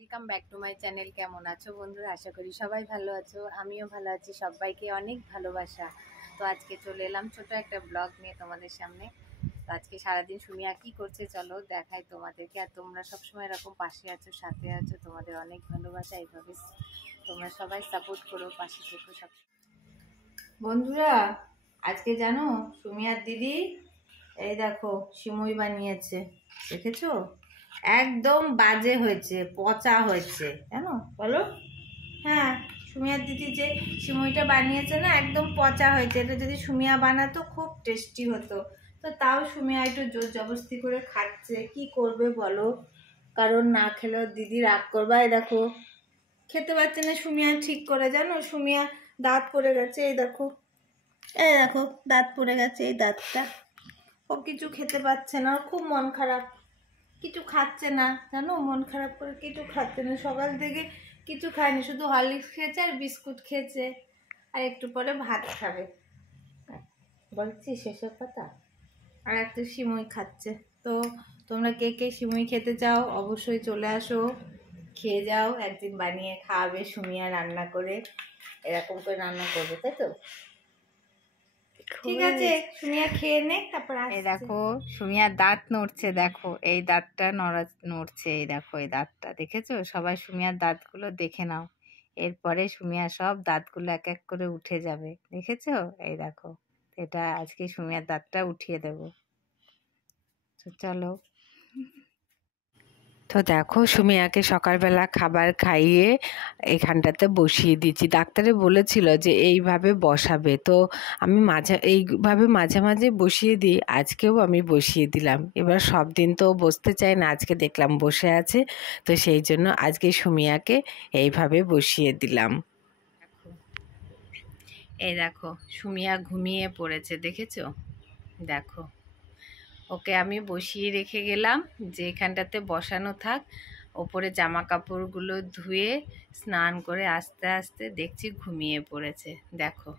Welcome back to my channel. কেমন আছো বন্ধুরা? আশা করি সবাই ভালো আছো, আমিও ভালো আছি। সবাইকে অনেক ভালোবাসা। তো আজকে চলে এলাম ছোট একটা ব্লগ নিয়ে তোমাদের সামনে। তো আজকে সারাদিন সুমিয়া কি করছে চলো দেখাই তোমাদেরকে। আর তোমরা সবসময় এরকম পাশে আছো, সাথে আছো, তোমাদের অনেক ভালোবাসা। এইভাবে তোমরা সবাই সাপোর্ট করো, পাশে থেকো সব। বন্ধুরা আজকে জানো সুমিয়ার দিদি এই দেখো সিমুই বানিয়েছে, দেখেছো? একদম বাজে হয়েছে, পচা হয়েছে, জানো? বলো। হ্যাঁ, সুমিয়ার দিদি যে সিমুইটা বানিয়েছে না, একদম পচা হয়েছে। এটা যদি সুমিয়া বানাতো খুব টেস্টি হতো। তো তাও সুমিয়া একটু জোর জবরদস্তি করে খাচ্ছে, কি করবে বলো? কারণ না খেলেও দিদি রাগ করবে। এই দেখো খেতে পারছে না সুমিয়া ঠিক করে, জানো? সুমিয়া দাঁত পড়ে গেছে, এই দেখো, এই দেখো দাঁত পড়ে গেছে, এই দাঁতটা। ও কিছু খেতে পাচ্ছে না, ওর খুব মন খারাপ, কিছু খাচ্ছে না, জানো? মন খারাপ করে কিছু খাচ্ছে না, সকাল থেকে কিছু খায়নি, শুধু হরলিক্স খেয়েছে আর বিস্কুট খেয়েছে, আর একটু পরে ভাত খাবে। বলছি সেসব কথা। আর একটু সিমুই খাচ্ছে। তো তোমরা কে কে সিমুই খেতে চাও অবশ্যই চলে আসো, খেয়ে যাও। একদিন বানিয়ে খাওয়াবে সুমিয়া রান্না করে, এরকম করে রান্না করবে, তাই তো? ঠিক আছে, সুমিয়া খেয়ে নে, তারপর এই দেখো সুমিয়ার দাঁত নড়ছে, দেখো এই দাঁতটা নড়ছে, এই দেখো এই দাঁতটা, দেখেছো? সবাই সুমিয়ার দাঁতগুলো দেখে নাও, এরপরে সুমিয়ার সব দাঁতগুলো এক এক করে উঠে যাবে, দেখেছো? এই দেখো, এটা আজকে সুমিয়ার দাঁতটা উঠিয়ে দেবো। তো চলো। তো দেখো সুমিয়াকে সকালবেলা খাবার খাইয়ে এখানটাতে বসিয়ে দিয়েছি। ডাক্তারে বলেছিল যে এইভাবে বসাবে, তো আমি এইভাবে মাঝে মাঝে বসিয়ে দিই। আজকেও আমি বসিয়ে দিলাম। এবার সব দিন তো বসতে চায় না, আজকে দেখলাম বসে আছে, তো সেই জন্য আজকে সুমিয়াকে এইভাবে বসিয়ে দিলাম। এই দেখো সুমিয়া ঘুমিয়ে পড়েছে, দেখেছো? দেখো ওকে আমি বসিয়ে রেখে গেলাম যে এখানটাতে বসানো থাক। ওপরে জামা কাপড়গুলো ধুয়ে স্নান করে আস্তে আস্তে দেখছি ঘুমিয়ে পড়েছে, দেখো।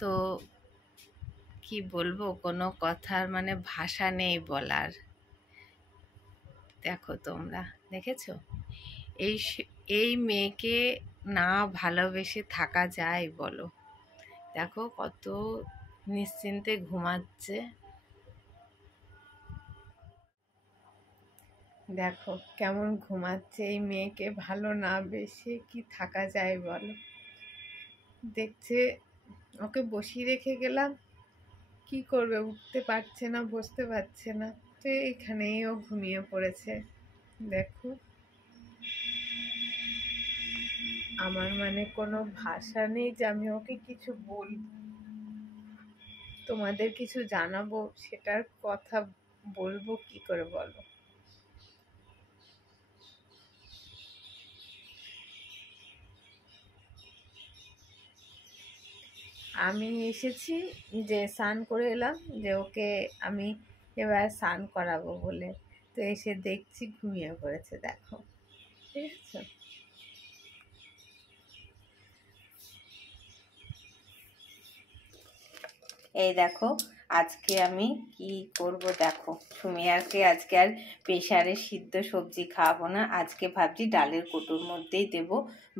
তো কি বলবো, কোনো কথার মানে ভাষা নেই বলার। দেখো তোমরা, দেখেছো? এই মেয়েকে না ভালোবেসে থাকা যায় বলো? দেখো কত নিশ্চিন্তে ঘুমাচ্ছে, দেখো কেমন ঘুমাচ্ছে। এই মেয়েকে ভালো না বেশে কি থাকা যায় বলো? দেখছে ওকে বসিয়ে রেখে গেলাম, কি করবে? উঠতে পারছে না, বসতে পারছে না, তো এখানেই ও ঘুমিয়ে পড়েছে। দেখো আমার মানে কোনো ভাষা নেই যে আমি ওকে কিছু বলবো, তোমাদের কিছু জানাবো, সেটার কথা বলবো কি করে বলো? আমি এসেছি যে স্নান করে এলাম, যে ওকে আমি এবার স্নান করাবো বলে, তো এসে দেখছি ঘুমিয়ে পড়েছে, দেখো, ঠিক আছে? এই দেখো আজকে আমি কি করব, দেখো সুমিয়াকে আজকে আর প্রেসারে সিদ্ধ সবজি খাওয়াবো না। আজকে ভাবছি ডালের কোটোর মধ্যেই দেব,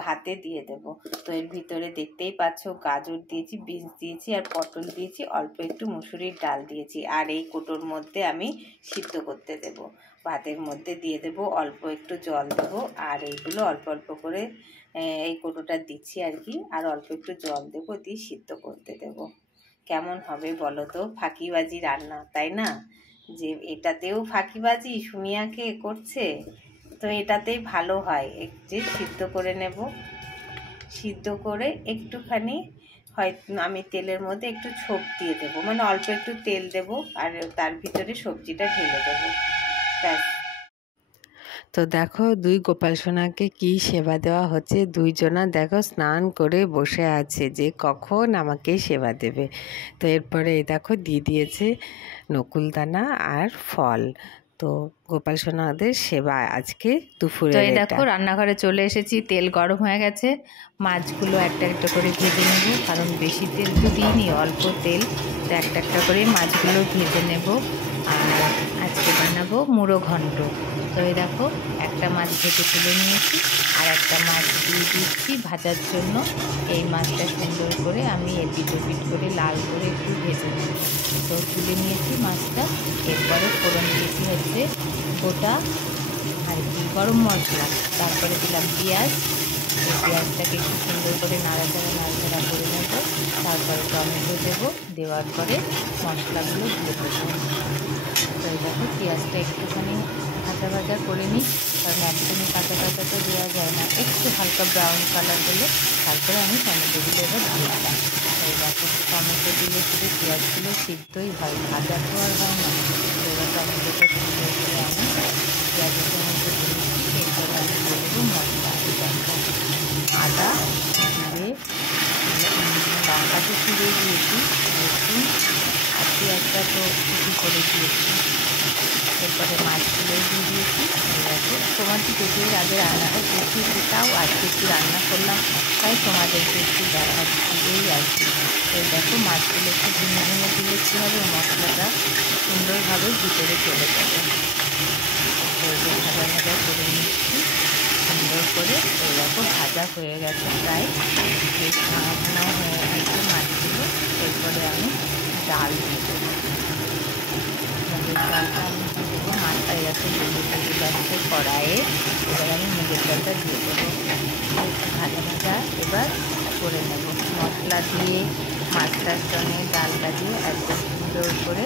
ভাতে দিয়ে দেব। তো এর ভিতরে দেখতেই পাচ্ছ গাজর দিয়েছি, বিনস দিয়েছি, আর পটল দিয়েছি, অল্প একটু মুসুরির ডাল দিয়েছি। আর এই কোটোর মধ্যে আমি সিদ্ধ করতে দেব, ভাতের মধ্যে দিয়ে দেব, অল্প একটু জল দেব। আর এইগুলো অল্প অল্প করে এই কোটোটা দিচ্ছি আর কি, আর অল্প একটু জল দেবো, দিয়ে সিদ্ধ করতে দেব। কেমন হবে বলো তো? ফাঁকিবাজি রান্না, তাই না? যে এটাতেও ফাঁকিবাজি সুমিয়াকে করছে, তো এটাতেই ভালো হয়। যে সিদ্ধ করে নেব, সিদ্ধ করে একটুখানি হয়তো আমি তেলের মধ্যে একটু ছোপ দিয়ে দেবো, মানে অল্প একটু তেল দেব, আর তার ভিতরে সবজিটা ঢেলে দেবো, ব্যাস। তো দেখো দুই গোপাল সোনাকে কি সেবা দেওয়া হচ্ছে। দুইজনা দেখো স্নান করে বসে আছে যে কখন আমাকে সেবা দেবে। তো এরপরে এই দেখো দিয়ে দিয়েছে নকুলদানা আর ফল। তো গোপাল সোনাদের সেবা আজকে দুপুরে। তো এই দেখো রান্নাঘরে চলে এসেছি, তেল গরম হয়ে গেছে, মাছগুলো একটা একটা করে ভেজে নেব, কারণ বেশি তেল তো দিইনি, অল্প তেল, তো একটা একটা করে মাছগুলো ভেজে নেব। আর আজকে বানাবো মুড়ো ঘন্ট। তো এই দেখো একটা মাছ ভেজে তুলে নিয়েছি, আর একটা মাছ দিয়ে দিচ্ছি ভাজার জন্য। এই মাছটা সুন্দর করে আমি এপিট ওপিট করে লাল করে একটু ভেজে নিই। তো তুলে নিয়েছি মাছটা। এরপরে ফোড়ন দিয়েছি হচ্ছে গোটা আর কি গরম মশলা, তারপরে দিলাম পেঁয়াজ। এই পেঁয়াজটাকে একটু সুন্দর করে নাড়াচাড়া করে নেব। তারপরে টমেটো দেবো, দেওয়ার পরে মশলাগুলো দিয়ে দেবো। তো এই দেখো পেঁয়াজটা একটুখানি ভাজা ভাজা করে নিই, কারণ একদমই কাঁচা কাঁচা তো দেওয়া যায় না, একটু হালকা ব্রাউন কালার হলে তারপরে আমি টমেটোগুলো এবার দিয়ে দিলাম। এই দেখো টমেটো দিলে শুধু পেঁয়াজগুলো সিদ্ধই হয়, ভাজা তো আর হয় না। এবার টমেটোটা সুন্দর করে আমি পেঁয়াজের মধ্যে দিয়ে দিচ্ছি। এরপরে আমি দিয়ে দেবো মশলা। দেখো আদা জিরে, লঙ্কা তো চিড়ে দিয়েছি, রসুন আর পেঁয়াজটা তো কিছু করে দিয়েছি। এরপরে মাছগুলো দিয়ে দিয়েছি। দেখো তোমাদের যদি আগে রান্নাটা দেখিয়ে দিতাও, আজকে একটু রান্না করলাম তাই তোমাদেরকে একটু দেখাচ্ছিই আর কি। তো দেখো মাছগুলো একটু ভেঙে ভেঙে দিলে কী হবে, মশলাটা সুন্দরভাবে ভিতরে চলে যাবে। তো ভাজা ভাজা করে নিচ্ছি সুন্দর করে। এই দেখো ভাজা হয়ে গেছে প্রায়, বেশ ভাঙা ভাঙাও হয়ে গেছে মাছগুলো। এরপরে আমি ডাল দিয়ে দেবো। মুগের ডালটা আমি দিয়ে দেবো, মাছটা যাতে লেগে যাচ্ছে কড়াইয়ে। এবার আমি মুগের ডালটা দিয়ে দেবো, একটু ভাজা ভাজা এবার করে নেব। মশলা দিয়ে মাছটার সঙ্গে ডালটা দিয়ে একদম সুন্দর করে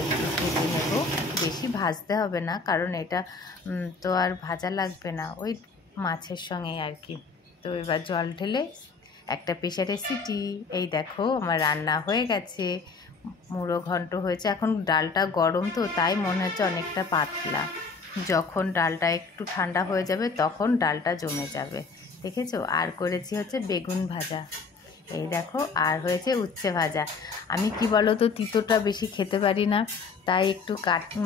একটু ভেজে নেব। বেশি ভাজতে হবে না, কারণ এটা তো আর ভাজা লাগবে না, ওই মাছের সঙ্গে আর কি। তো এবার জল ঢেলে একটা প্রেশারে সিটি। এই দেখো আমার রান্না হয়ে গেছে, মুড়ো ঘন্ট হয়েছে। এখন ডালটা গরম তো তাই মনে হচ্ছে অনেকটা পাতলা, যখন ডালটা একটু ঠান্ডা হয়ে যাবে তখন ডালটা জমে যাবে। দেখেছো? আর করেছি হচ্ছে বেগুন ভাজা, এই দেখো, আর হয়েছে উচ্ছে ভাজা। আমি কি বলো তো তিতোটা বেশি খেতে পারি না, তাই একটু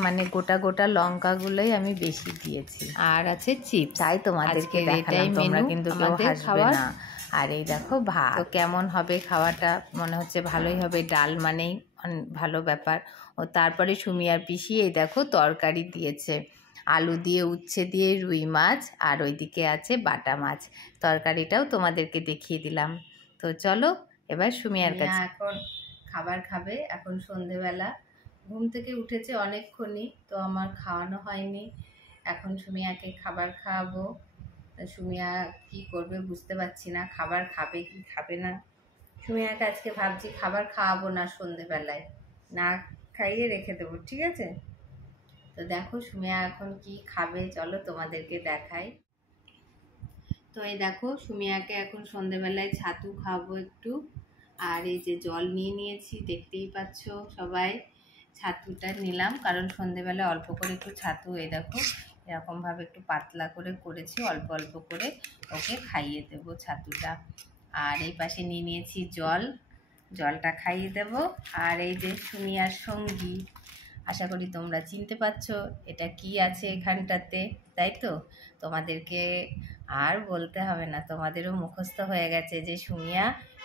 মানে গোটা গোটা লঙ্কাগুলোই আমি বেশি দিয়েছি। আর আছে চিপস, তাই তোমাদেরকে দেখালাম, তোমরা কিন্তু কেউ হাসবে না। আর এই দেখো ভাত। তো কেমন হবে খাওয়াটা? মনে হচ্ছে ভালোই হবে, ডাল মানেই ভালো ব্যাপার। ও তারপরে সুমি আর পিসি এই দেখো তরকারি দিয়েছে, আলু দিয়ে উচ্ছে দিয়ে রুই মাছ, আর ওইদিকে আছে বাটা মাছ। তরকারিটাও তোমাদেরকে দেখিয়ে দিলাম। তো চলো এবার সুমিয়ার কাছে। এখন খাবার খাবে, এখন সন্ধেবেলা ঘুম থেকে উঠেছে অনেকক্ষণই, তো আমার খাওয়ানো হয়নি। এখন সুমিয়াকে খাবার খাওয়াবো। সুমিয়া কি করবে বুঝতে পারছি না, খাবার খাবে কি খাবে না। সুমিয়াকে আজকে ভাবছি খাবার খাওয়াবো না, সন্ধেবেলায় না খাইয়ে রেখে দেবো, ঠিক আছে? তো দেখো সুমিয়া এখন কি খাবে, চলো তোমাদেরকে দেখাই। তো এই দেখো সুমিয়াকে এখন সন্ধেবেলায় ছাতু খাবো একটু, আর এই যে জল নিয়ে নিয়েছি, দেখতেই পাচ্ছ সবাই। ছাতুটা নিলাম কারণ সন্ধেবেলায় অল্প করে একটু ছাতু, এই দেখো এরকমভাবে একটু পাতলা করে করেছি, অল্প অল্প করে ওকে খাইয়ে দেবো ছাতুটা। আর এই পাশে নিয়ে নিয়েছি জল, জলটা খাইয়ে দেব। আর এই যে সুমিয়ার সঙ্গী, আশা করি তোমরা চিনতে পারছো এটা কি আছে এখানটাতে, তাই তো? তোমাদেরকে আর বলতে হবে না, তোমাদেরও মুখস্থ হয়ে গেছে যে সুমিয়া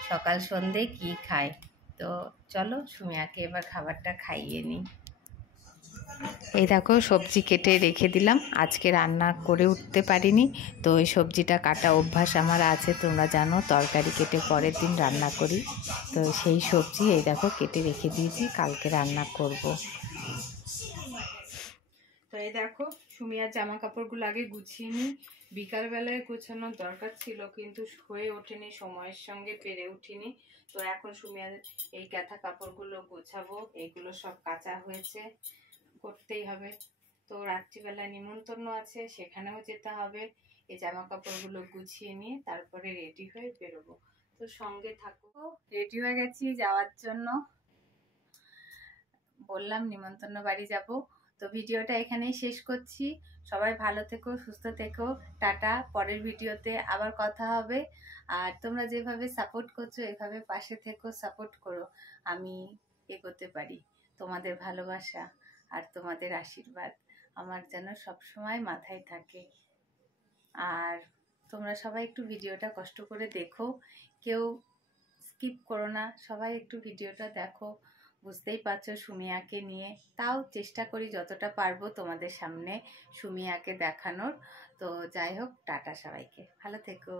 সকাল সন্ধে কি খায়। তো চলো সুমিয়াকে এবার খাবারটা খাইয়ে নিই। এই দেখো সবজি কেটে রেখে দিলাম, আজকে রান্না করে উঠতে পারিনি, তো ওই সবজিটা কাটা অভ্যাস আমার আছে, তোমরা জানো তরকারি কেটে পরের দিন রান্না করি। তো সেই সবজি এই দেখো কেটে রেখে দিয়েছি, কালকে রান্না করব। তো এই দেখো সুমিয়ার জামা কাপড়গুলো আগে গুছিয়ে নিই, বিকালবেলায় গোছানোর দরকার ছিল কিন্তু হয়ে ওঠেনি, সময়ের সঙ্গে পেরে উঠিনি। তো এখন সুমিয়ার এই কাঁথা কাপড়গুলো গোছাবো, এইগুলো সব কাঁচা হয়েছে, করতেই হবে। তো রাত্রিবেলায় নিমন্ত্রণ আছে, সেখানেও যেতে হবে। এই জামা কাপড়গুলো গুছিয়ে নিয়ে তারপরে রেডি হয়ে বেরোবো। তো সঙ্গে থাকো। রেডি হয়ে গেছি যাওয়ার জন্য, বললাম নিমন্ত্রণ বাড়ি যাব। তো ভিডিওটা এখানেই শেষ করছি, সবাই ভালো থেকো, সুস্থ থেকো, টাটা। পরের ভিডিওতে আবার কথা হবে। আর তোমরা যেভাবে সাপোর্ট করছো এভাবে পাশে থেকো, সাপোর্ট করো, আমি এগোতে পারি। তোমাদের ভালোবাসা আর তোমাদের আশীর্বাদ আমার যেন সবসময় মাথায় থাকে। আর তোমরা সবাই একটু ভিডিওটা কষ্ট করে দেখো, কেউ স্কিপ করো না, সবাই একটু ভিডিওটা দেখো, বুঝতেই পারছো সুমিয়াকে নিয়ে। তাও চেষ্টা করি যতটা পারবো তোমাদের সামনে সুমিয়াকে দেখানোর। তো যাই হোক, টাটা সবাইকে, ভালো থেকো।